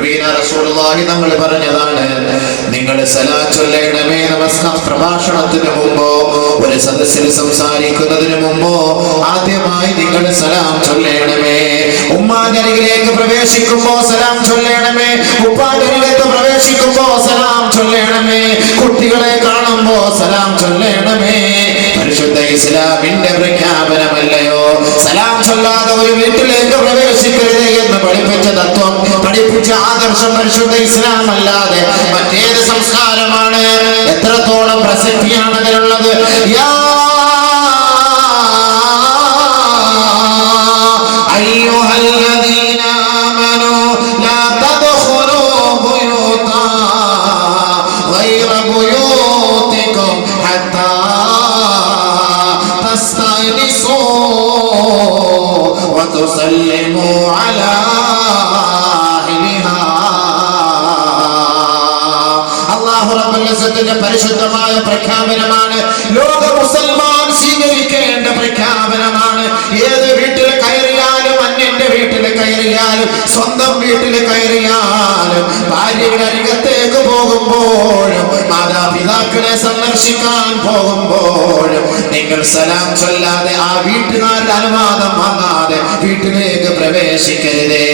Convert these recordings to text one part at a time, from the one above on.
തങ്ങൾ പറഞ്ഞതാണ് നിങ്ങൾ സലാം ചൊല്ലണമേ നമസ്കാര പ്രഭാഷണത്തിന് മുമ്പോ ഒരു സദസ്സിൽ സംസാരിക്കുന്നതിന് മുമ്പോ ആദ്യമായി നിങ്ങൾ സലാം ചൊല്ലണമേ. ഉമ്മാകരികിലേക്ക് പ്രവേശിക്കുമ്പോ സലാം ചൊല്ലണമേ. ഉപ്പാകരിലേക്ക് പ്രവേശിക്കുമ്പോ സലാം ചൊല്ലണമേ. കുട്ടികളെ കാണുമ്പോ സലാം പരിശുദ്ധ ഇസ്ലാമിന്റെ പ്രഖ്യാപനമല്ലയോ? സലാം ചൊല്ലാതെ ഒരു വീട്ടിലേക്ക് പ്രവേശിക്കരുത് എന്ന് പഠിപ്പിച്ച തത്വം പഠിപ്പിച്ച ആദർശം പരിശുദ്ധ ഇസ്ലാം അല്ലാതെ മറ്റേത് സംസ്കാരമാണ്. എത്രത്തോളം പ്രസക്തിയാണ് അതിലുള്ളത്? യാ تستأنسوا وتسلموا على أهلها അള്ളാഹു റബ്ബുൽ ഇസ്സത്തിന്റെ പരിശുദ്ധമായ പ്രഖ്യാപനമാണ് ലോക മുസൽമാൻ സ്വീകരിക്കേണ്ട പ്രഖ്യാപനമാണ് ഏത് വീട്ടിൽ കയറിയാലും അന്യന്റെ വീട്ടിൽ കയറിയാലും സ്വന്തം വീട്ടിൽ കയറിയാലും ഭാര്യയുടെ അരികത്തേക്ക് പോകുമ്പോഴും മാതാപിതാക്കളെ സന്ദർശിക്കാൻ പോകുമ്പോഴും നിങ്ങൾ സലാം ചൊല്ലാതെ ആ വീട്ടുകാരുടെ അനുവാദം വാങ്ങാതെ വീട്ടിലേക്ക് പ്രവേശിക്കരുതേ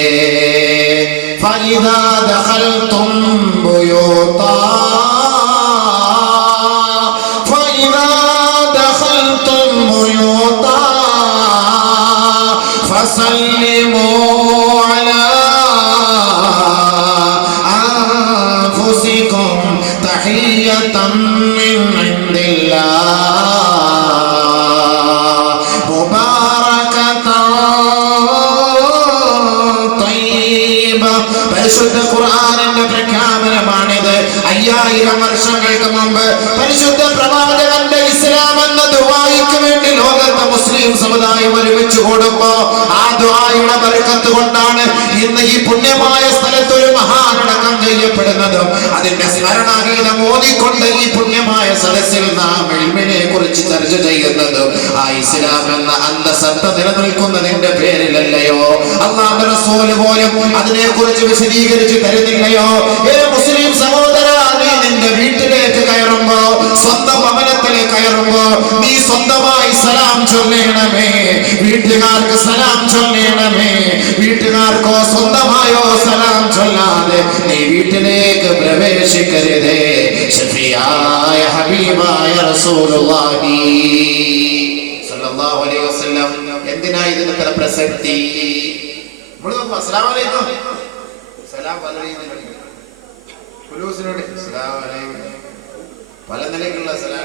فإذا دخلتم بيوتا فإذا دخلتم بيوتا فسلموا على أنفسكم تحية നിലനിൽക്കുന്നതിന്റെ പേരിലല്ലയോ? അള്ളാഹുന്റെ റസൂൽ പോലും അതിനെ കുറിച്ച് വിശദീകരിച്ച് തരുന്നില്ലയോ? ഏ മുസ്ലിം സഹോദര നീ നിന്റെ വീട്ടിലേക്ക് കയറുമ്പോ സ്വന്തം ഭവനത്തിൽ കയറുമ്പോ നീ സ്വന്തമായി സലാം ചൊല്ലണമേ. വീട്ടുകാർക്ക് സലാം ചൊല്ലണമേ. വീട്ടുകാർക്കോ സ്വന്തമായോ സലാം ചൊല്ലാതെ നീ വീട്ടിലേക്ക് പ്രവേശിക്കരുതേ. ഷഫിയായ ഹബീബായ റസൂലുള്ളാഹി അലൈക്കും. സലാം പല പല നിലയ്ക്കുള്ള സലാം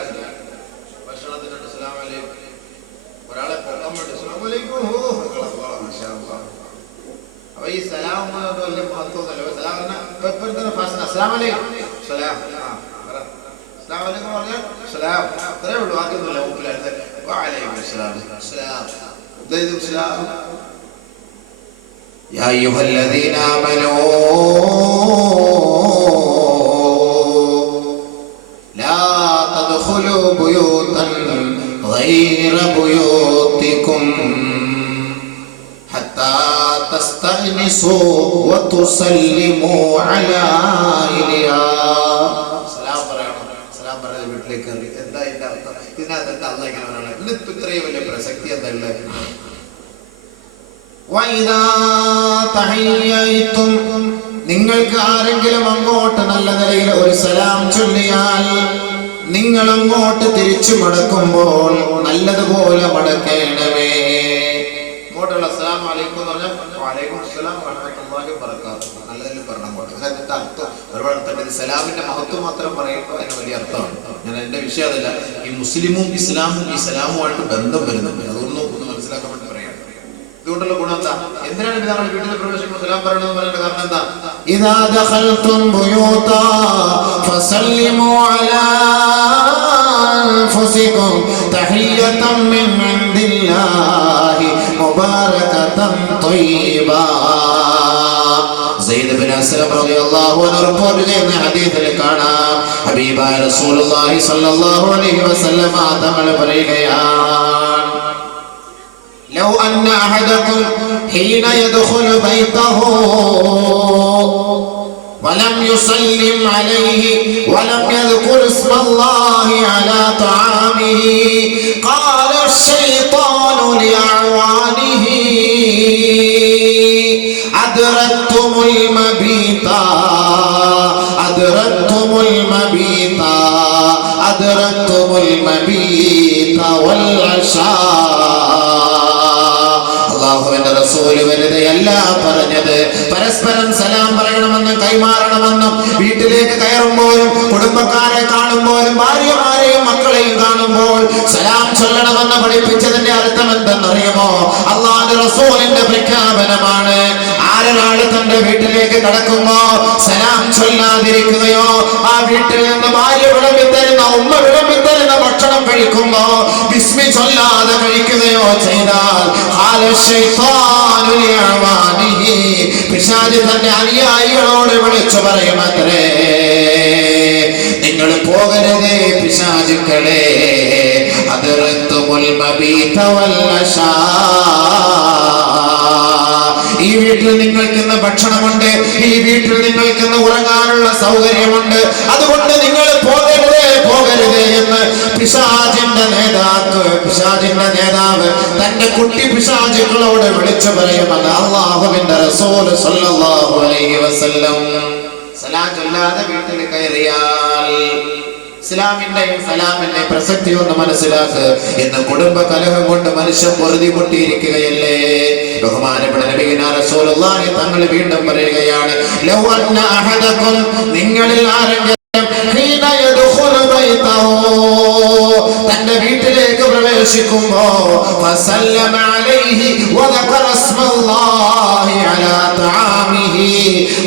അപ്പൊ ഈ സലാം സലാം പറഞ്ഞാൽ ഇപ്പൊ സലാം. സലാം. സലാം. ഇതായത് സലാം يا أيها الذين آمنوا لا تدخلوا بيوتا غير بيوتكم حتى تستأنسوا وتسلموا على أهلها സലാം പറയണം സലാം പറയുന്നത് കയറി. എന്താ ഇതിന്റെ അർത്ഥം? ഇതിനകത്ത് എന്താ അല്ല ഇങ്ങനെ പറയണത് ഇതിന് ഇത്രയും വലിയ പ്രസക്തി എന്താ ഉള്ളത് വൈദാ തഹയ്യയ്തും നിങ്ങൾക്ക് ആരെങ്കിലും അങ്ങോട്ട് നല്ല നിലയിൽ ഒരു സലാം ചൊല്ലിയാൽ നിങ്ങൾ അങ്ങോട്ട് തിരിച്ചു മടക്കുമ്പോൾ നല്ലതുപോലെ മടക്കേണമേ സലാമിന്റെ മഹത്വം മാത്രം പറയുമ്പോൾ അതിന് വലിയ അർത്ഥമാണ്. ഞാൻ എന്റെ വിഷയം അതല്ല ഈ മുസ്ലിമും ഇസ്ലാമും ഈ ബന്ധം വരുന്നുണ്ട് അതൊന്നും ഒന്ന് മനസ്സിലാക്കാൻ വേണ്ടി പറയാം. ഇതുകൊണ്ടുള്ള ഗുണം എന്താ? എന്തിനാണ് ഇത് നമ്മൾ വീട്ടിൽ പ്രവേശിക്കുമ്പോൾ സലാം പറയണമെന്ന് പറയുന്ന കാരണം എന്താ? ഇദാ ദഖൽതും ബുയൂതാ ഫസല്ലിമു അലാ അൻഫുസികും തഹിയ്യതൻ മിൻ ഇൻദില്ലാഹി മുബാറകതൻ സെയ്ദ് റിപ്പോർട്ട് ചെയ്യുന്ന ഹദീസിൽ കാണാം ഹബീബായ റസൂലുള്ളാഹി സ്വല്ലല്ലാഹു അലൈഹി വസല്ലം തങ്ങൾ പറയുകയാണ് لو أن أحدكم حين يدخل بيته ولم يسلم عليه ولم يذكر اسم الله على طعامه أدركتم المبيت والعشاء അള്ളാഹുവിന്റെ റസൂല് വെറുതെയല്ല പറഞ്ഞത് പരസ്പരം സലാം പറയണമെന്നും കൈമാറണമെന്നും വീട്ടിലേക്ക് കയറുമ്പോഴും കുടുംബക്കാരെ കാണുമ്പോഴും ഭാര്യമാരെയും മക്കളെയും കാണുമ്പോൾ സലാം ചൊല്ലണമെന്ന് പഠിപ്പിച്ചതിന്റെ അർത്ഥം എന്തെന്നറിയുമോ അള്ളാഹുന്റെ റസൂലിന്റെ പ്രഖ്യാപനമാണ്. ആരൊരാൾ തന്റെ വീട്ടിലേക്ക് കടക്കുമ്പോ സലാം ചൊല്ലാതിരിക്കുകയോ ആ വീട്ടിൽ നിന്ന് ഭാര്യ വിളമ്പി തരുന്ന ഉമ്മ വിളമ്പി തരുന്ന ഭക്ഷണം കഴിക്കുമ്പോ വിസ്മി ചൊല്ലാതെ കഴിക്കുകയോ ചെയ്താൽ. പിശാച് തന്റെ അനുയായികളോട് വിളിച്ചു പറയുമത്രേ നിങ്ങൾ പോകരുതേ പിശാചുക്കളെ. അതിർത്തുമുൽ മബീത ശാ ഭക്ഷണമുണ്ട്. ഈ വീട്ടിൽ നിങ്ങൾക്ക് ഇന്ന് ഉറങ്ങാനുള്ള സൗകര്യമുണ്ട്. അതുകൊണ്ട് നിങ്ങൾ പോകരുതേ പോകരുതേ എന്ന് പിശാചിന്റെ നേതാക്ക് പിശാചിന്റെ നേതാവ് തന്റെ കുട്ടി പിശാചുക്കളോട് വിളിച്ചു പറയുമല്ല അള്ളാഹുവിന്റെ റസൂൽ സല്ലല്ലാഹു അലൈഹി വസല്ലം. സലാം ചൊല്ലാതെ വീട്ടിൽ കയറിയാൽ ഇസ്ലാമിന്റെയും സലാമിന്റെ പ്രസക്തി ഒന്ന് മനസ്സിലാക്ക്. എന്ന് കുടുംബ കലഹം കൊണ്ട് മനുഷ്യൻ പൊറുതി പൊട്ടിയിരിക്കുകയല്ലേ? ബഹുമാനപ്പെട്ട നബിഗിന റസൂലുള്ളാഹി തങ്ങൾ വീണ്ടും പറയുകയാണ് ലൗ അന്ന അഹദക്കും നിങ്ങളിൽ ആരെങ്കിലും ഹീന യദ്ഖുലു ബൈതഹു തന്റെ വീട്ടിലേക്ക് പ്രവേശിക്കുമ്പോ ഫസല്ലമ അലൈഹി വദകറ ഇസ്മല്ലാഹി അലാ തആമിഹി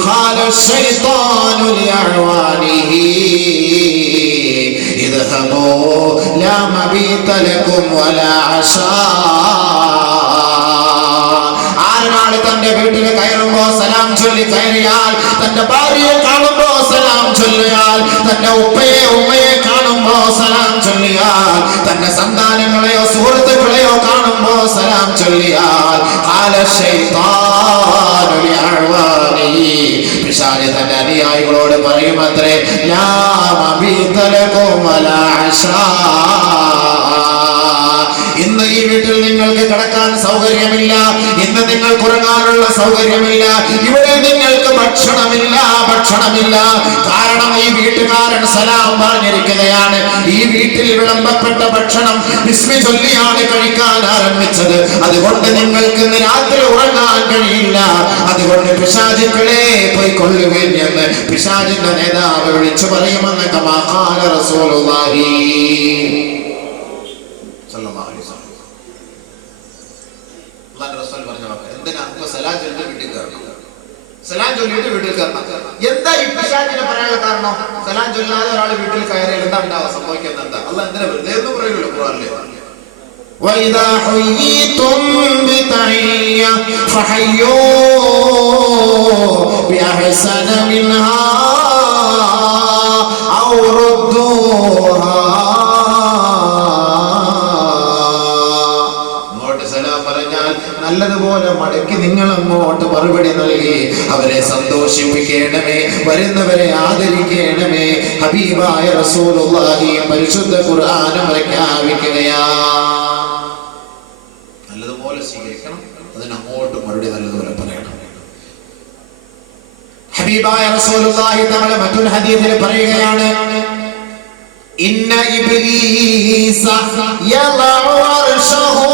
ഖാല الشيطان لأعوانه اذهبوا لا مبيت لكم ولا عشاء തന്റെ വീട്ടിൽ കയറുമ്പോ സലാം ചൊല്ലി കയറിയാൽ തന്റെ ഭാര്യയെ കാണുമ്പോ സലാം ചൊല്ലിയാൽ തന്റെ ഉപ്പയെ ഉമ്മയെ കാണുമ്പോ സലാം ചൊല്ലിയാൽ തന്റെ സന്താനങ്ങളെയോ സുഹൃത്തുക്കളെയോ കാണുമ്പോ സലാം ചൊല്ലിയാൽ അനുയായികളോട് പറയുമത്രേ ലാ ഇന്ന് ഈ വീട്ടിൽ നിങ്ങൾക്ക് കിടക്കാൻ സൗകര്യമില്ല. ഇന്ന് നിങ്ങൾക്ക് ഉറങ്ങാനുള്ള സൗകര്യമില്ല. ഇവിടെ നിങ്ങൾക്ക് ഭക്ഷണമില്ല ഭക്ഷണമില്ല. കാരണം ഈ വീട്ടുകാരൻ സലാം പറഞ്ഞിരിക്കുകയാണ്. ഈ വീട്ടിൽ വിളമ്പപ്പെട്ട ഭക്ഷണം വിസ്മി ചൊല്ലിയാണ് കഴിക്കാൻ ആരംഭിച്ചത്. അതുകൊണ്ട് നിങ്ങൾക്ക് ഇന്ന് രാത്രി ഉറങ്ങാൻ കഴിയില്ല. അതുകൊണ്ട് പിശാചുക്കളെ പോയി കൊള്ളുവിൻ എന്ന് പിശാചിന്റെ നേതാവ് വിളിച്ചു പറയുമെന്ന് കമാ റസൂലുള്ളാഹി. അലൈഹി വസല്ലം. അള്ളാഹുവിന്റെ റസൂൽ പറഞ്ഞ വാക്ക്. എന്തിനാ ഇപ്പൊ സലാം ചൊല്ലിട്ട് വീട്ടിൽ കയറണം സലാം ചൊല്ലിയിട്ട് വീട്ടിൽ കയറണം എന്താ ഈ പിശാചിനെ പറയാനുള്ള കാരണം സലാം ചൊല്ലാതെ ഒരാൾ വീട്ടിൽ കയറിയാൽ എന്താ ഉണ്ടാവുക സംഭവിക്കുന്നത് എന്താ അല്ല എന്തിനാ വെറുതെ ഒന്നും പറയൂല്ലോ ഖുർആനില് وإذا حييتم بتحية فحيوا بأحسن منها പോലെ മടക്കി നിങ്ങൾ അങ്ങോട്ട് മറുപടി നൽകി. അവരെ സന്തോഷിപ്പിക്കണമേ വരുന്നവരെ ആദരിക്കണമേ. ഹബീബായ റസൂലുള്ളാഹി പരിശുദ്ധ ഖുർആൻ പ്രഖ്യാപിക്കുകയാ. നല്ലതുപോലെ സ്വീകരിക്കണം അതിനങ്ങോട്ട് മറുപടി നല്ലതുപോലെ പറയണം. ഹബീബായ റസൂലുള്ളാഹി തങ്ങളെ മറ്റൊരു ഹദീസിൽ പറയുകയാണ് ഇന്ന ഇബ്ലീസ യലഉ അർശഹു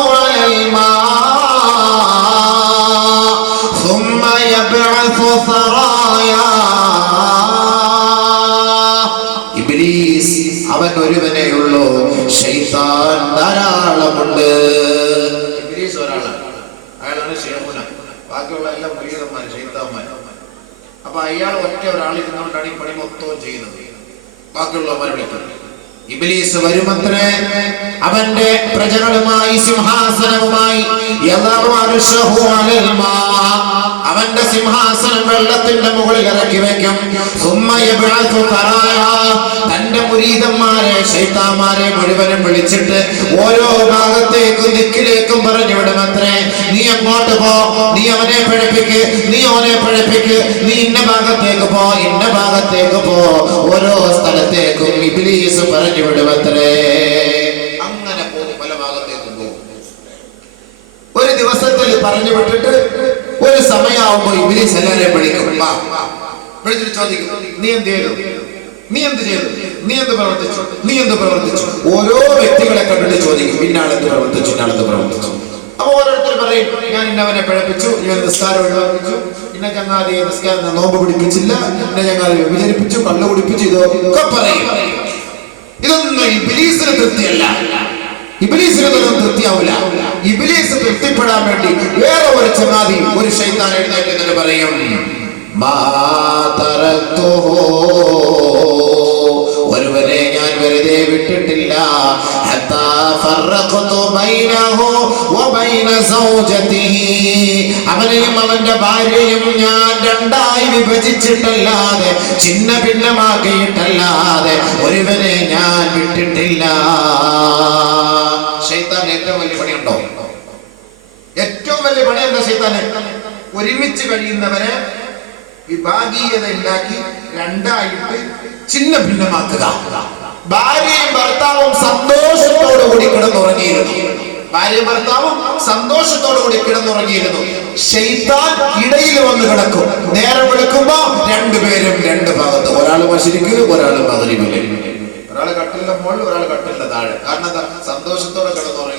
അപ്പൊ അയാൾ ഒറ്റ ഒരാൾ ഇരുന്നുകൊണ്ടാണ് ഈ പണി മൊത്തവും ചെയ്യുന്നത് ബാക്കിയുള്ളവന്മാരെ വിളിക്കുന്നത് ഇബിലീസ് വരുമത്രേ അവന്റെ പ്രജകളുമായി സിംഹാസനവുമായി യഥാ അർശഹു അലൽ മാ. അവന്റെ സിംഹാസനം വെള്ളത്തിന്റെ മുകളിൽ ഇറക്കി വെക്കും. തന്റെ മുരീതന്മാരെ ശൈത്താന്മാരെ മുഴുവനും വിളിച്ചിട്ട് ഓരോ ഭാഗത്തേക്കും ദിക്കിലേക്കും പറഞ്ഞു വിടുമത്രേ. നീ അങ്ങോട്ട് പോ. നീ അവനെ പഴപ്പിക്ക്. നീ അവനെ പഴപ്പിക്ക്. നീ ഇന്ന ഭാഗത്തേക്ക് പോ. ഇന്ന ഭാഗത്തേക്ക് പോ. ഓരോ സ്ഥലത്തേക്കും ഇബിലീസ് പറഞ്ഞു വിടുമത്രേ. അങ്ങനെ പോകും. പല ഭാഗത്തേക്കും ഒരു ദിവസത്തിൽ പറഞ്ഞു വിട്ടിട്ട് ഒരു സമയമാവുമ്പോ ഇബ്ലീസ് എല്ലാരെയും വിളിക്കും നീ എന്ത് ചെയ്തു? നീ എന്ത് ചെയ്തു? നീ എന്ത് പ്രവർത്തിച്ചു? നീ എന്ത് പ്രവർത്തിച്ചു? ഓരോ വ്യക്തികളെ കണ്ടിട്ട് ചോദിക്കും ഇന്നാളെന്ത് പ്രവർത്തിച്ചു? ഇന്നാളെന്ത് പ്രവർത്തിച്ചു? അപ്പൊ ഓരോരുത്തർ പറയും ഞാൻ ഇന്നവനെ പിഴപ്പിച്ചു ഞാൻ നിസ്കാരം ഒഴിവാക്കിച്ചു ഇന്ന ചങ്ങാതിയെ നിസ്കാരം നോമ്പ് പിടിപ്പിച്ചില്ല ഇന്ന ചങ്ങാതെ വ്യഭിചരിപ്പിച്ചു കള്ളു കുടിപ്പിച്ചു ഇതൊക്കെ പറയും. ഇതൊന്നും ഈ ഇബിലീസിന് തൃപ്തിയല്ല. ഇബിലീസിന് ഇതൊന്നും തൃപ്തിയാവില്ല ഇബിലീസ് തൃപ്തിപ്പെടാൻ വേണ്ടി വേറെ ഒരു ചങ്ങാതി ഒരു ശൈത്താൻ എഴുന്നേറ്റ് പറയും. ഒരുവനെ ഞാൻ വെറുതെ വിട്ടിട്ടില്ല. അവനെയും അവന്റെ ഭാര്യയും ഞാൻ രണ്ടായി വിഭജിച്ചിട്ടല്ലാതെ ചിന്ന ഭിന്നമാക്കിയിട്ടല്ലാതെ ഒരുവനെ ഞാൻ വിട്ടിട്ടില്ല ശൈത്താൻ ഏറ്റവും വലിയ പണിയുണ്ടോ ഏറ്റവും വലിയ പണി എന്താ ഒരുമിച്ച് കഴിയുന്നവരെ വിഭാഗീയത ഉണ്ടാക്കി രണ്ടായിട്ട് ചിന്ന ഭിന്നമാക്കുക. ഭാര്യയും ഭർത്താവും സന്തോഷത്തോടു കൂടി കിടന്നുറങ്ങിയിരുന്നു. ഭാര്യയും ഭർത്താവും സന്തോഷത്തോടു കൂടി കിടന്നുറങ്ങിയിരുന്നു. ഷെയ്ത്താൻ ഇടയിൽ വന്ന് കിടക്കും. നേരം വിളിക്കുമ്പോ രണ്ടുപേരും രണ്ട് ഭാഗത്ത്. ഒരാൾ മഷിരിക്ക് ഒരാൾ മകരിമിൽ ഒരാൾ കട്ടിലിന്റെ മുകളിൽ ഒരാൾ കട്ടിലിന്റെ താഴെ. കാരണം സന്തോഷത്തോടെ കിടന്നുറങ്ങിയിരുന്നതാണ്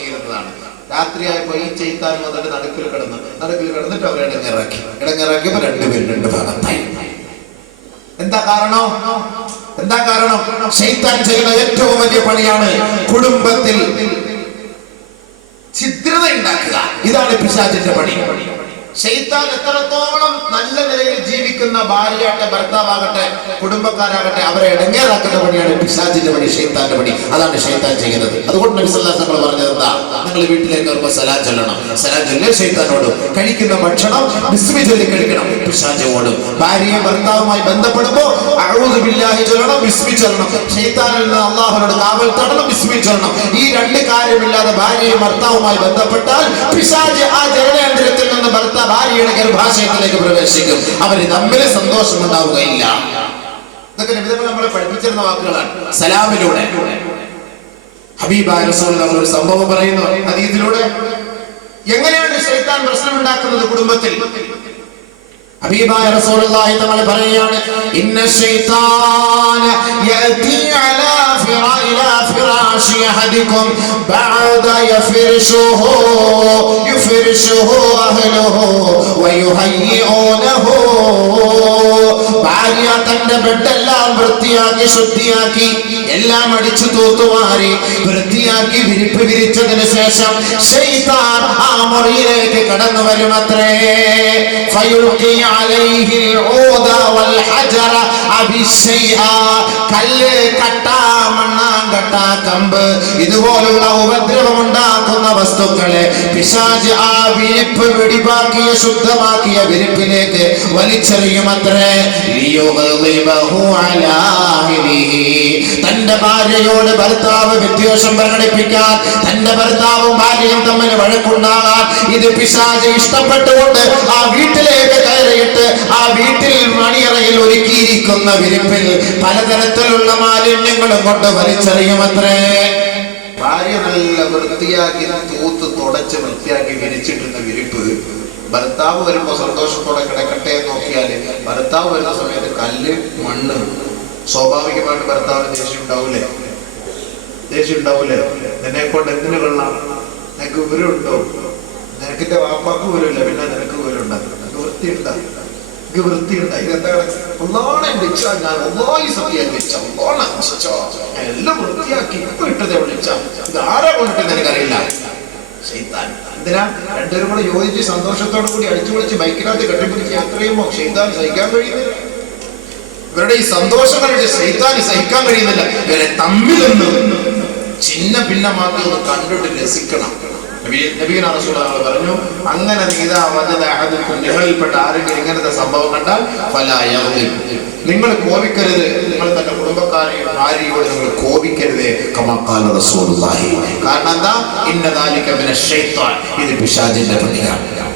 രാത്രിയായപ്പോ ഈ ചെയ്ത്താൻ അതിന്റെ നടുക്കിൽ കിടന്നു നടുക്കിൽ കിടന്നിട്ട് അവരെ ഇടങ്ങേറാക്കി. ഇടങ്ങേറാക്കിയപ്പോ രണ്ടുപേരും രണ്ട് ഭാഗത്തായി എന്താ കാരണം? എന്താ കാരണം? ശൈത്താൻ ചെയ്യുന്ന ഏറ്റവും വലിയ പണിയാണ് കുടുംബത്തിൽ ഛിദ്രത ഉണ്ടാക്കുക. ഇതാണ് പിശാചിന്റെ പണി. ശൈത്താൻ എത്രത്തോളം നല്ല നിലയിൽ ജീവിക്കുന്ന ഭാര്യയാകട്ടെ ഭർത്താവാകട്ടെ കുടുംബക്കാരാകട്ടെ അവരെ ഇടങ്ങേറാക്കുന്ന പണിയാണ് പിശാചിന്റെ പണി ഷെയ്ത്താന്റെ പണി. അതാണ് ഷെയ്ത്താൻ ചെയ്യുന്നത്. അതുകൊണ്ട് നബിസല്ലാസങ്ങൾ പറഞ്ഞത് എന്താ? നിങ്ങൾ വീട്ടിലേക്ക് വരുമ്പോൾ സലാ ചൊല്ലണം. സലാ ചൊല്ലേ ഷെയ്ത്താനോട് കഴിക്കുന്ന ഭക്ഷണം ബിസ്മി ചൊല്ലി കഴിക്കണം ഓടും. ഭാര്യയും ഭർത്താവുമായി ബന്ധപ്പെടുമ്പോൾ അഊദു ബില്ലാഹി ചൊല്ലണം ബിസ്മി ചൊല്ലണം. ഷെയ്ത്താനിൽ നിന്ന് അള്ളാഹുനോട് കാവൽ തടണം ബിസ്മി ചൊല്ലണം. ഈ രണ്ട് കാര്യമില്ലാതെ ഭാര്യയും ഭർത്താവുമായി ബന്ധപ്പെട്ടാൽ പിശാജ് ആ ജനനേന്ദ്രത്തിൽ നിന്ന് ഭർത്താവ് ഭാര്യയുടെ ഗർഭാശയത്തിലേക്ക് പ്രവേശിക്കും. അവർ തമ്മിൽ സന്തോഷം ഉണ്ടാവുകയില്ല. ഇതൊക്കെ നബിതങ്ങൾ നമ്മളെ പഠിപ്പിച്ചിരുന്ന വാക്കുകളാണ്. സലാമിലൂടെ. ഹബീബായ നമ്മൾ ഒരു സംഭവം പറയുന്നു. അതീതിലൂടെ എങ്ങനെയാണ് ശൈത്താൻ പ്രശ്നം ഉണ്ടാക്കുന്നത് കുടുംബത്തിൽ? ഹബീബായ റസൂലുള്ളാഹി തങ്ങൾ പറയുകയാണ് ഇന്ന ശൈത്താന യഅതി അലാ ഫിറാ ഇലാ ഫിറാശി അഹദികും ബഅദ യഫിർഷുഹു യുഫിർഷുഹു അഹ്ലുഹു വയുഹയ്യിഊനഹു ഭാര്യ തന്റെ ബെഡെല്ലാം വൃത്തിയാക്കി ശുദ്ധിയാക്കി എല്ലാം അടിച്ചു തൂത്തുമാറി വൃത്തിയാക്കി വിരിപ്പ് വിരിച്ചതിന് ശേഷം ശൈത്താൻ ആ മുറിയിലേക്ക് കടന്നു വരുമത്രേ ഫയുൽഖി അലൈഹി العود والحجر അബിശൈഅ കല്ല് കട്ട മണ്ണാങ്കട്ട കമ്പ്. ഇതുപോലുള്ള ഉപദ്രവം ഉണ്ടാക്കുന്ന വസ്തുക്കളെ പിശാജ് ആ വിരിപ്പ് വെടിപ്പാക്കിയ ശുദ്ധമാക്കിയ വിരിപ്പിലേക്ക് വലിച്ചെറിയുമത്രേ. തന്റെ ഭാര്യയോട് ഭർത്താവ് വിദ്വേഷം പ്രകടിപ്പിക്കാൻ തന്റെ ഭർത്താവും ഭാര്യയും തമ്മിൽ വഴക്കുണ്ടാകാൻ ഇത് പിശാജ് ഇഷ്ടപ്പെട്ടുകൊണ്ട് ആ വീട്ടിലേക്ക് കയറിയിട്ട് ആ വീട്ടിൽ മണിയറയിൽ ഒരുക്കിയിരിക്കുന്ന വിരിപ്പിൽ പലതരത്തിലുള്ള മാലിന്യങ്ങളും കൊണ്ട് വലിച്ചെറിയുമത്രേ. ഭാര്യ നല്ല വൃത്തിയാക്കി തൂത്ത് തുടച്ച് വൃത്തിയാക്കി വിരിച്ചിട്ടുന്ന വിരിപ്പ് ഭർത്താവ് വരുമ്പോ സന്തോഷത്തോടെ കിടക്കട്ടെ എന്ന് നോക്കിയാൽ ഭർത്താവ് വരുന്ന സമയത്ത് കല്ല് മണ്ണ് സ്വാഭാവികമായിട്ട് ഭർത്താവിന് ദേഷ്യം ഉണ്ടാവൂലേ? ദേഷ്യം ഉണ്ടാവൂലേ? നിന്നെ കൊണ്ട് എന്തിനു കൊള്ളാം? നിനക്ക് വിവരമുണ്ടോ? നിനക്കിന്റെ വാപ്പാക്ക് വിവരമില്ല പിന്നെ നിനക്ക് വിവരമുണ്ടാകും നിനക്ക് വൃത്തി നിനക്ക് വൃത്തിയുണ്ടാ രണ്ടുപേരും യോജിച്ച് സന്തോഷത്തോടു കൂടി അടിച്ചു പൊളിച്ച് ബൈക്കിനകത്ത് കെട്ടിപ്പിടിച്ച് യാത്ര ചെയ്യുമ്പോ ശൈത്താൻ സഹിക്കാൻ കഴിയുന്നില്ല. ഇവരുടെ ഈ സന്തോഷങ്ങളുടെ സഹിക്കാൻ കഴിയുന്നില്ല. ഇവരെ തമ്മിലൊന്ന് ചിന്ന ഭിന്നമാക്കി ഒന്ന് കണ്ടിട്ട് രസിക്കണം. പറഞ്ഞു അങ്ങനെ നിങ്ങളിൽപ്പെട്ട ആരെങ്കിലും ഇങ്ങനത്തെ സംഭവം കണ്ടാൽ ഫലാ യഗ്ദിബ്. നിങ്ങൾ കോപിക്കരുത്. നിങ്ങൾ തന്റെ കുടുംബക്കാരെയും ഭാര്യയോട് നിങ്ങൾ കോപിക്കരുത് റസൂലുള്ളാഹി. കാരണം എന്താ? ഇന്നതാലിക്കമിനെ ഇത് പിശാചിന്റെ പണിയാണ്.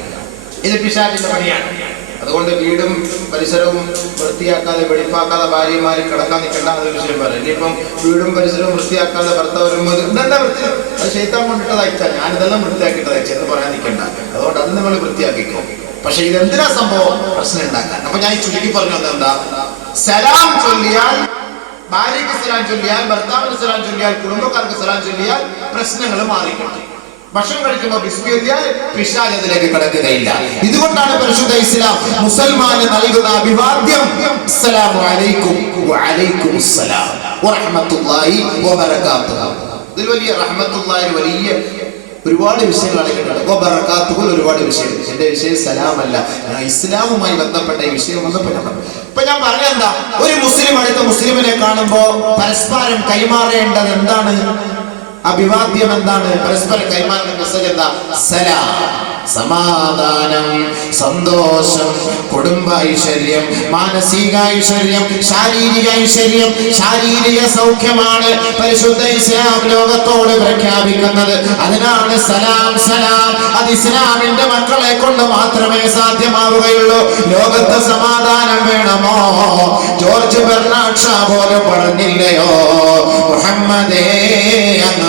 ഇത് പിശാചിന്റെ പണിയാണ്. അതുകൊണ്ട് വീടും പരിസരവും വൃത്തിയാക്കാതെ വെടിപ്പാക്കാതെ ഭാര്യമാര് കിടക്കാൻ നിൽക്കേണ്ട അതൊരു വിഷയം പറയാം. ഇനിയിപ്പം വീടും പരിസരവും വൃത്തിയാക്കാതെ ഭർത്താവ് വരുമ്പോൾ ഇതെന്താ വൃത്തി? അത് ശൈത്താൻ കൊണ്ടിട്ടതായിട്ടാ അയച്ചാൽ ഞാനിതെല്ലാം വൃത്തിയാക്കിയിട്ടതായി അയച്ചു എന്ന് പറയാൻ നിൽക്കണ്ട. അതുകൊണ്ട് അത് നമ്മൾ വൃത്തിയാക്കിക്കോ. പക്ഷെ ഇതെന്തിനാ സംഭവം? പ്രശ്നം ഉണ്ടാക്കാൻ. അപ്പൊ ഞാൻ ചുരുക്കി പറഞ്ഞത് എന്താ? സലാം ചൊല്ലിയാൽ ഭാര്യക്ക് സലാം ചൊല്ലിയാൽ ഭർത്താവിന് സലാം ചൊല്ലിയാൽ കുടുംബക്കാർക്ക് സലാം ചൊല്ലിയാൽ പ്രശ്നങ്ങൾ മാറിക്കിട്ടും. ഭക്ഷണം കഴിക്കുമ്പോൾ ബിസ്മിയാൽ പിശാച് അതിലേക്ക് കടക്കുകയില്ല. ഇതുകൊണ്ടാണ് പരിശുദ്ധ ഇസ്ലാം മുസൽമാന് നൽകുന്ന അഭിവാദ്യം. അസ്സലാമു അലൈക്കും വഅലൈക്കും അസ്സലാം വറഹ്മത്തുള്ളാഹി വബറകാതുഹു ഇതിൽ വലിയ റഹ്മത്തുള്ളാഹി വലിയ ഒരുപാട് വിഷയങ്ങളാണ് അടങ്ങിയിട്ടുണ്ട് ബറക്കാത്തുകൾ ഒരുപാട് വിഷയം. എന്റെ വിഷയം സലാമല്ല. ഇസ്ലാമുമായി ബന്ധപ്പെട്ട ഈ വിഷയം ബന്ധപ്പെട്ട ഇപ്പൊ ഞാൻ പറഞ്ഞ എന്താ ഒരു മുസ്ലിം അടുത്ത മുസ്ലിമിനെ കാണുമ്പോ പരസ്പരം കൈമാറേണ്ടത് എന്താണ്? അഭിവാദ്യം എന്താണ്? പരസ്പരം കൈമാറുന്ന മെസ്സേജ് എന്താ? സലാം സമാധാനം സന്തോഷം കുടുംബ ഐശ്വര്യം മാനസിക ഐശ്വര്യം ശാരീരിക ഐശ്വര്യം ശാരീരിക സൗഖ്യമാണ് പരിശുദ്ധ ഇസ്ലാം ലോകത്തോട് പ്രഖ്യാപിക്കുന്നത്. അതിനാണ് സലാം സലാം. അത് ഇസ്ലാമിന്റെ മക്കളെ കൊണ്ട് മാത്രമേ സാധ്യമാവുകയുള്ളൂ. ലോകത്ത് സമാധാനം വേണമോ? ജോർജ് ബെർണാക്ഷ പോലും പറഞ്ഞില്ലയോ? മുഹമ്മദേ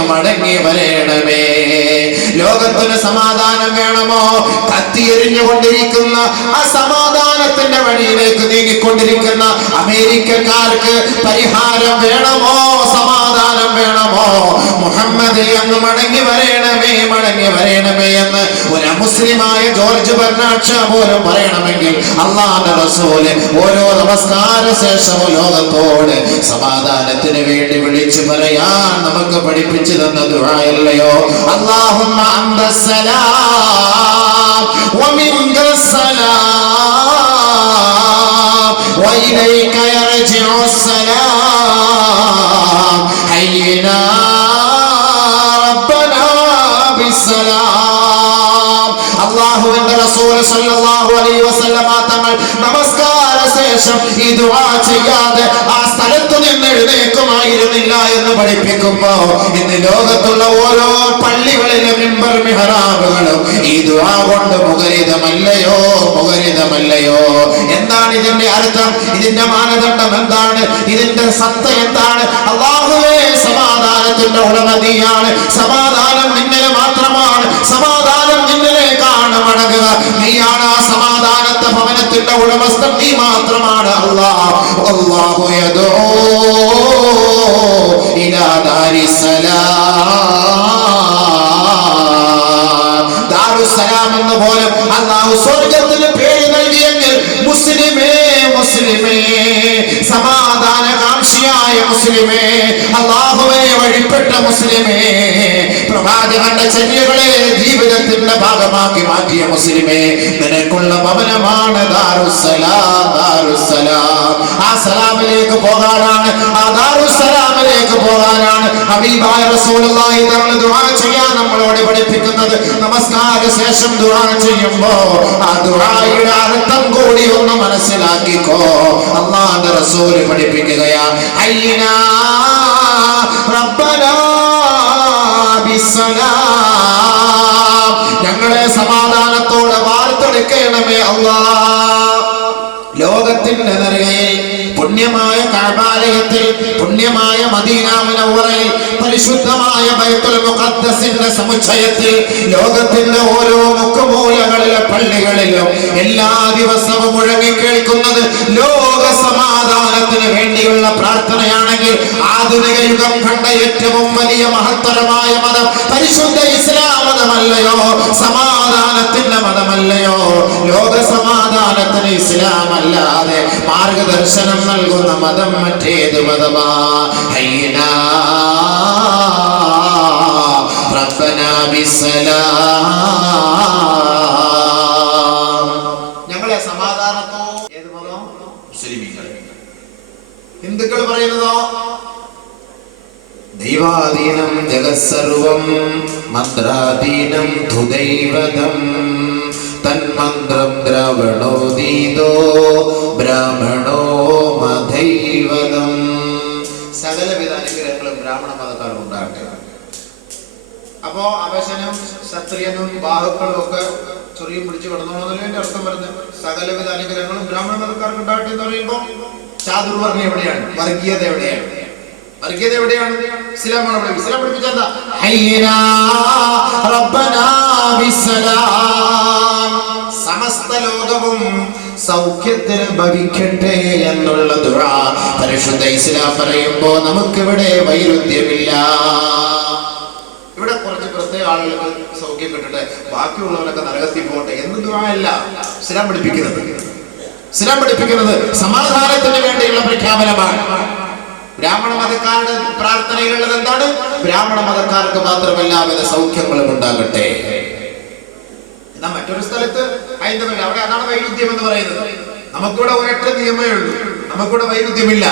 മടങ്ങി വരേണമേ ലോകത്തിന് സമാധാനം വേണമോ? കത്തിയെറിഞ്ഞുകൊണ്ടിരിക്കുന്ന ആ സമാധാനത്തിന്റെ വഴിയിലേക്ക് നീങ്ങിക്കൊണ്ടിരിക്കുന്ന അമേരിക്കക്കാർക്ക് പരിഹാരം വേണമോ? സമാധാനം വേണമോ മുഹമ്മദ് അങ്ങ് മടങ്ങി വരേണമേ മടങ്ങി വരേണമേ എന്ന് ഒരു മുസ്ലിമായ ജോർജ് ബെർണാഡ് ഷാ പോലും പറയണമെങ്കിൽ അള്ളാഹുന്റെ റസൂല് ഓരോ നമസ്കാര ശേഷവും ലോകത്തോട് സമാധാനത്തിന് വേണ്ടി വിളിച്ചു പറയാൻ നമുക്ക് പഠിപ്പിച്ചു തന്ന ദുആയല്ലയോ അല്ലാഹുമ്മ അന്ത സലാം വമിൻക സലാം وإليك يرجع السلام ഈ ദുആ ചെയ്യാതെ ആ സ്ഥലത്തു നിന്ന് എഴുന്നേൽക്കുമായിരുന്നില്ല എന്ന് പഠിപ്പിക്കുമ്പോ ഇന്ന് ലോകത്തുള്ള ഓരോ പള്ളികളിലെ മിമ്പർ മിഹറാബുകളും ഈ ദുആ കൊണ്ട് മുഖരിതമല്ലയോ മുഖരിതമല്ലയോ? എന്താണ് ഇതിന്റെ അർത്ഥം? ഇതിന്റെ മാനദണ്ഡം എന്താണ്? ഇതിന്റെ സത്ത എന്താണ്? അള്ളാഹുവേ സമാധാനത്തിന്റെ ഉടമതിയാണ് സമാധാനം ഉടമസ്ഥൻ നീ മാത്രമാണ് അള്ളാഹ് അള്ളാഹു എന്ന പോലെ പേര് മുസ്ലിമേ മുസ്ലിമേ സമാധാനകാംക്ഷിയായ മുസ്ലിമേ വഴിപ്പെട്ട മുസ്ലിമേ പ്രവാചകന്റെ ചര്യകളെ ജീവിതത്തിന്റെ ഭാഗമാക്കി മാറ്റിയ മുസ്ലിമേ നിനക്കുള്ള ഭവനമാണ് ആ സലാമിലേക്ക് പോകാനാണ് ആ ദാറുസലാമിലേക്ക് പോകാനാണ് ഹബീബായ റസൂലുള്ളാഹി തങ്ങൾ ദുആ ചെയ്യാൻ നമ്മളോട് പഠിപ്പിക്കുന്നത്. നമസ്കാര ശേഷം ദുആ ചെയ്യുമ്പോ ആ ദുആയുടെ അർത്ഥം കൂടി ഒന്ന് മനസ്സിലാക്കിക്കോ. അള്ളാഹുവിന്റെ റസൂൽ പഠിപ്പിക്കുകയാ അയ്യനാ പുണ്യമായ മദീനാമുനവറയിൽ പരിശുദ്ധമായ ബൈത്തുൽ മുഖദ്ദസിന്റെ സമുച്ചയത്തിൽ ലോകത്തിന്റെ ഓരോ മുക്കുമൂലകളിലെ പള്ളികളിലും എല്ലാ ദിവസവും മുഴങ്ങി കേൾക്കുന്നത് ലോക സമാധാനത്തിന് വേണ്ടിയുള്ള പ്രാർത്ഥനയാണെങ്കിൽ ആധുനിക യുഗം കണ്ട ഏറ്റവും വലിയ മഹത്തരമായ മതം പരിശുദ്ധ ഇസ്ലാം മതമല്ലയോ? സമാധാനത്തിന്റെ മതമല്ലയോ? ലോക സമാധാനത്തിന് ഇസ്ലാം അല്ലാതെ മാർഗദർശനം നൽകുന്ന മതം മറ്റേത് മതമാ ഹിന്ദുക്കൾ പറയുന്നതോ? ദൈവാധീനം ജഗസർവം മന്ത്രാധീനം ധുദൈവതം. തന്മന്ത്രം ദ്രാവണോദീതോ ബ്രാഹ്മണോ മധൈവതം. സകലവിധ അനുഗ്രഹങ്ങളും ബ്രാഹ്മണ മതക്കാർ ഉണ്ടാകട്ടെ. അപ്പോ അവശനും ക്ഷത്രിയനും ബാഹുക്കളും ഒക്കെ ചൊറിയും പിടിച്ചു കിടന്നോന്നല്ലേ എന്റെ അർത്ഥം പറഞ്ഞത് സകലവിധ അനുഗ്രഹങ്ങളും ബ്രാഹ്മണ മതക്കാർക്ക് ഉണ്ടാകട്ടെ എന്ന് പറയുമ്പോ ചാതുർവർണ എവിടെയാണ്? വർഗീയത എവിടെയാണ്? വർഗീയത എവിടെയാണ്? ഇസ്ലാമാണ് അവിടെ ഇസ്ലാം ബിസ്സലാം സമസ്ത ലോകവും സൗഖ്യത്തിന് ഭവിക്കട്ടെ എന്നുള്ള ദുഴ പരിശുദ്ധ ഇസ്ലാം പറയുമ്പോ നമുക്കിവിടെ വൈരുദ്ധ്യമില്ല. ഇവിടെ കുറച്ച് പ്രത്യേക ആളുകൾക്ക് സൗഖ്യം കിട്ടട്ടെ. ബാക്കിയുള്ളവരൊക്കെ നരകത്തിൽ പോകട്ടെ. എന്ന് ദുആല്ല ഇസ്ലാം പഠിപ്പിക്കുന്നത്? ഇസ്ലാം പഠിപ്പിക്കുന്നത് സമാധാനത്തിന് വേണ്ടിയുള്ള പ്രഖ്യാപനമാണ്. ബ്രാഹ്മണ മതക്കാരുടെ പ്രാർത്ഥനയിലുള്ളത് എന്താണ്? ബ്രാഹ്മണ മതക്കാർക്ക് മാത്രം എല്ലാവിധ സൗഖ്യങ്ങളും ഉണ്ടാകട്ടെ. എന്നാ മറ്റൊരു സ്ഥലത്ത് ഹൈന്ദവല്ല അവിടെ അതാണ് വൈരുദ്ധ്യം എന്ന് പറയുന്നത്. നമുക്കിവിടെ ഒരൊറ്റ നിയമമേ ഉള്ളൂ. നമുക്കിവിടെ വൈരുദ്ധ്യമില്ല.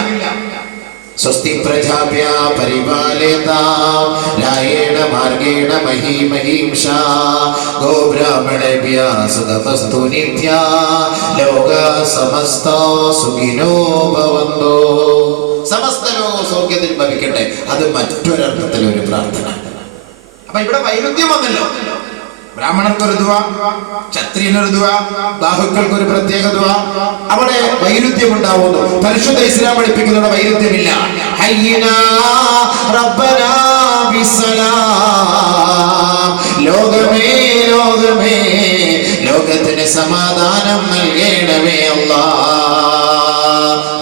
സ്വസ്തി പ്രജാഭ്യ പരിപാലിതാം രായേണ മാർഗേണ മഹീമഹീംഷ ഗോബ്രാഹ്മണേഭ്യ സുഖമസ്തു നിത്യ. ലോക സമസ്ത സുഖിനോ ഭവന്തോ. സമസ്ത ലോക സൗഖ്യത്തിൽ ഭവിക്കട്ടെ. അത് മറ്റൊരർത്ഥത്തിലൊരു പ്രാർത്ഥന. അപ്പൊ ഇവിടെ വൈരുദ്ധ്യം വന്നല്ലോ. ബ്രാഹ്മണർക്ക് ഒരു ദുവ ക്ഷത്രിയനൊരു ദുവ ബാഹുക്കൾക്ക് ഒരു പ്രത്യേക ദുവ അവിടെ വൈരുദ്ധ്യം ഉണ്ടാവുന്നു പരിശുദ്ധ ഇസ്ലാം പഠിപ്പിക്കുന്നവിടെ വൈരുദ്ധ്യമില്ല. ലോകമേ ലോകമേ ലോകത്തിന് സമാധാനം നൽകേണമേ അല്ലാ.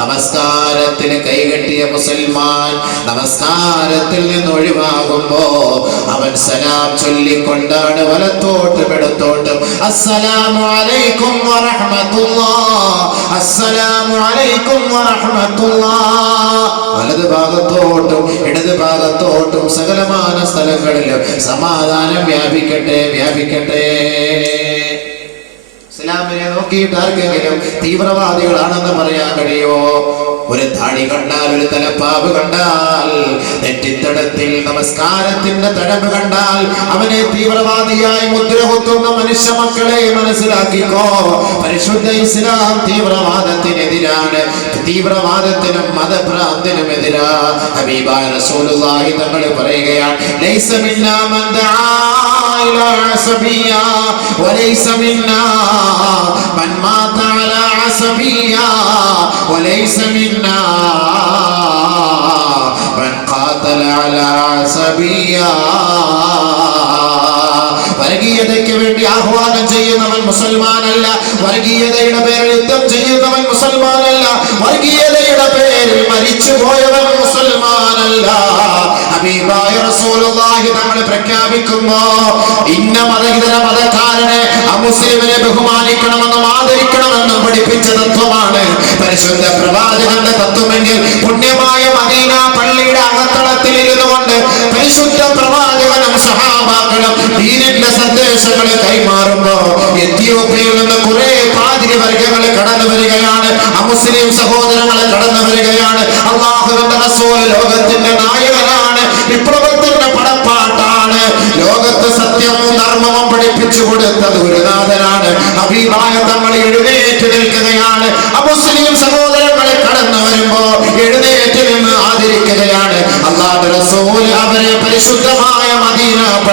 നമസ്കാരത്തിന് കൈകെട്ടിയ മുസൽമാൻ നമസ്കാരത്തിൽ നിന്ന് ഒഴിവാകുമ്പോ സലാം ചൊല്ലിക്കൊണ്ടാണ് വലത്തോട്ടും ഇടത്തോട്ടും അസ്സലാമു അലൈക്കും വറഹ്മത്തുള്ളാഹ് അസ്സലാമു അലൈക്കും വറഹ്മത്തുള്ളാഹ് വലത് ഭാഗത്തോട്ടും ഇടത് ഭാഗത്തോട്ടും സകലമാന സ്ഥലങ്ങളിലും സമാധാനം വ്യാപിക്കട്ടെ വ്യാപിക്കട്ടെ. ഇസ്ലാമിനെ നോക്കിയിട്ട് ആർക്കെങ്കിലും തീവ്രവാദികളാണെന്ന് പറയാൻ കഴിയുമോ? ഒരു താടി കണ്ടാൽ ഒരു തലപ്പാവ് കണ്ടാൽ നെറ്റിത്തടത്തിൽ നമസ്കാരത്തിന്റെ തടവ് കണ്ടാൽ അവനെ തീവ്രവാദിയായി മുദ്ര കുത്തുന്ന മനുഷ്യ മക്കളെ മനസ്സിലാക്കിക്കോ. പരിശുദ്ധ ഇസ്ലാം തീവ്രവാദത്തിനെതിരാണ് തീവ്രവാദത്തിനും മതഭ്രാന്തിനും എതിരാ. ഹബീബായ റസൂലുള്ളാഹി തങ്ങൾ പറയുകയാണ് ലൈസ മിന്നാ മൻ ദആ إلى عصبية وليس منا من مات على عصبية وليس منا من قاتل على عصبية വർഗീയതയ്ക്ക് വേണ്ടി ആഹ്വാനം ചെയ്യുന്നവൻ മുസൽമാനല്ല വർഗീയതയുടെ പേരിൽ യുദ്ധം ചെയ്യുന്നവൻ മുസൽമാനല്ല വർഗീയതയുടെ പേരിൽ മരിച്ചു പോയവൻ മുസൽമാനല്ല ഹബീബായ റസൂലുള്ളാഹി ഇന്ന ബഹുമാനിക്കണമെന്നും ആദരിക്കണമെന്നും പഠിപ്പിച്ച തത്വമാണ്. പരിശുദ്ധ പ്രവാചകന്റെ തത്വമെങ്കിൽ പുണ്യമായ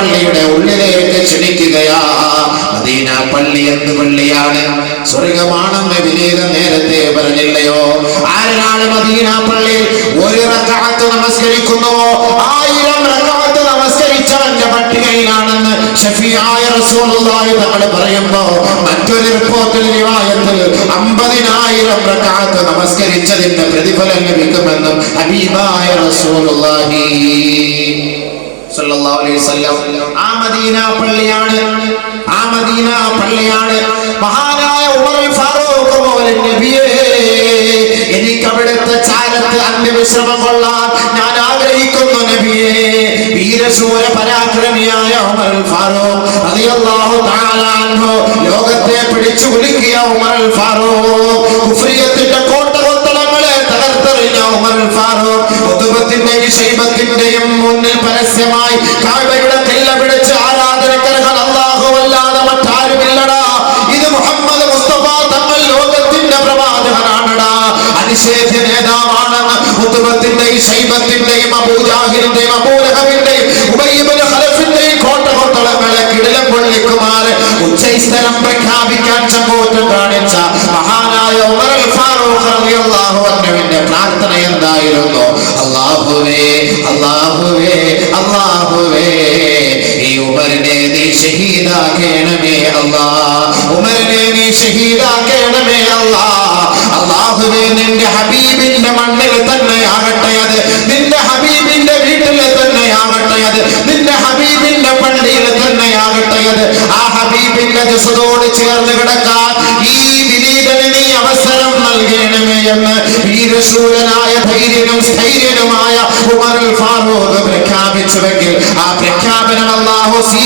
പള്ളിയുടെ ഉള്ളിലേക്ക് ക്ഷണിക്കുകയാ. മദീന പള്ളി എന്ത് പള്ളിയാണ്? സ്വർഗമാണെന്ന് വിനീത നേരത്തെ പറഞ്ഞില്ലയോ? ആരാണ് മദീന പള്ളിയിൽ ഒരു റക്കാത്ത് നമസ്കരിക്കുന്നുവോ ആയിരം റക്കാത്ത് നമസ്കരിച്ചവന്റെ പട്ടികയിലാണെന്ന് ഷഫിയായ റസൂലുള്ളാഹി തങ്ങൾ പറയുമ്പോ മറ്റൊരു റിപ്പോർട്ടിൽ റിവായത്തിൽ അമ്പതിനായിരം റക്കാത്ത് നമസ്കരിച്ചതിന്റെ പ്രതിഫലം ലഭിക്കുമെന്നും ഹബീബായ റസൂലുള്ളാഹി ആ മദീന പള്ളിയാണ്. ആ മദീന മഹാനായ ഉമർ ഫാറൂഖ് എനിക്ക് അവിടുത്തെ ചാരത്ത് അന്ത്യവിശ്രമം കൊള്ളാൻ ഞാൻ ആഗ്രഹിക്കുന്നു നബിയേ. വീരശൂര പരാക്രമിയായ ഉമർ ഫാറൂഖ്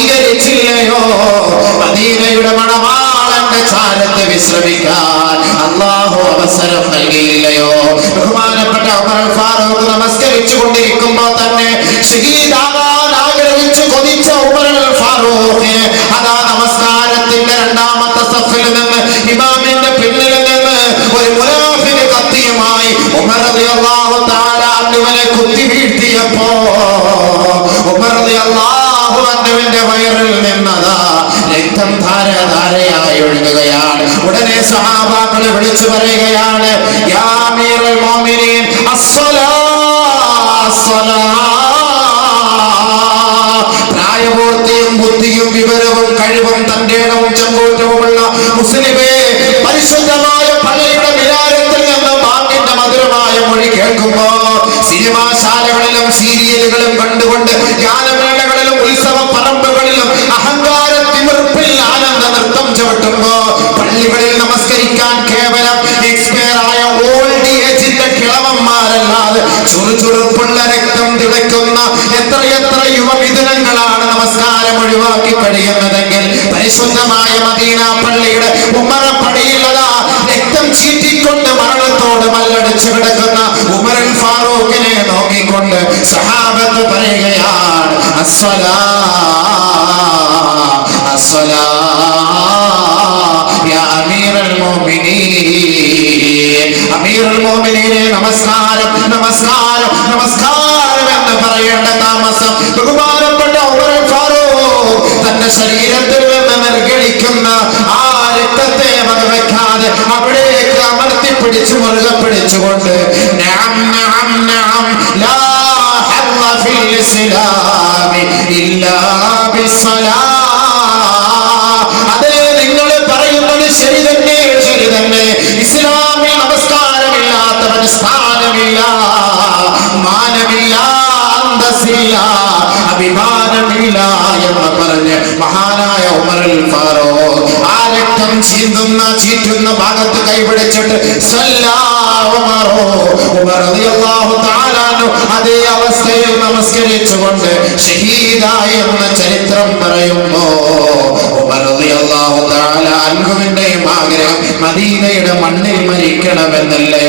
സ്വീകരിച്ചില്ലയോ മദീനയുടെ മണമാളന്റെ ചാരത്തെ വിശ്രമിക്കാം. ഇതിൽ നിന്ന് നിർഗണിക്കുന്ന ആ രക്തത്തെ വകവെക്കാതെ അവിടേക്ക് അമർത്തി പിടിച്ചു മുറുകെ പിടിച്ചുകൊണ്ട് ഇല്ല ചീന്തുന്ന ചീറ്റുന്ന ഭാഗത്ത് കൈപിടിച്ചിട്ട് അതേ അവസ്ഥയിൽ നമസ്കരിച്ചുകൊണ്ട് ഷഹീദായ എന്ന ചരിത്രം പറയുന്നു. ഉമറിയാഹു ആഗ്രഹം മദീനയുടെ മണ്ണിൽ മരിക്കണമെന്നല്ലേ?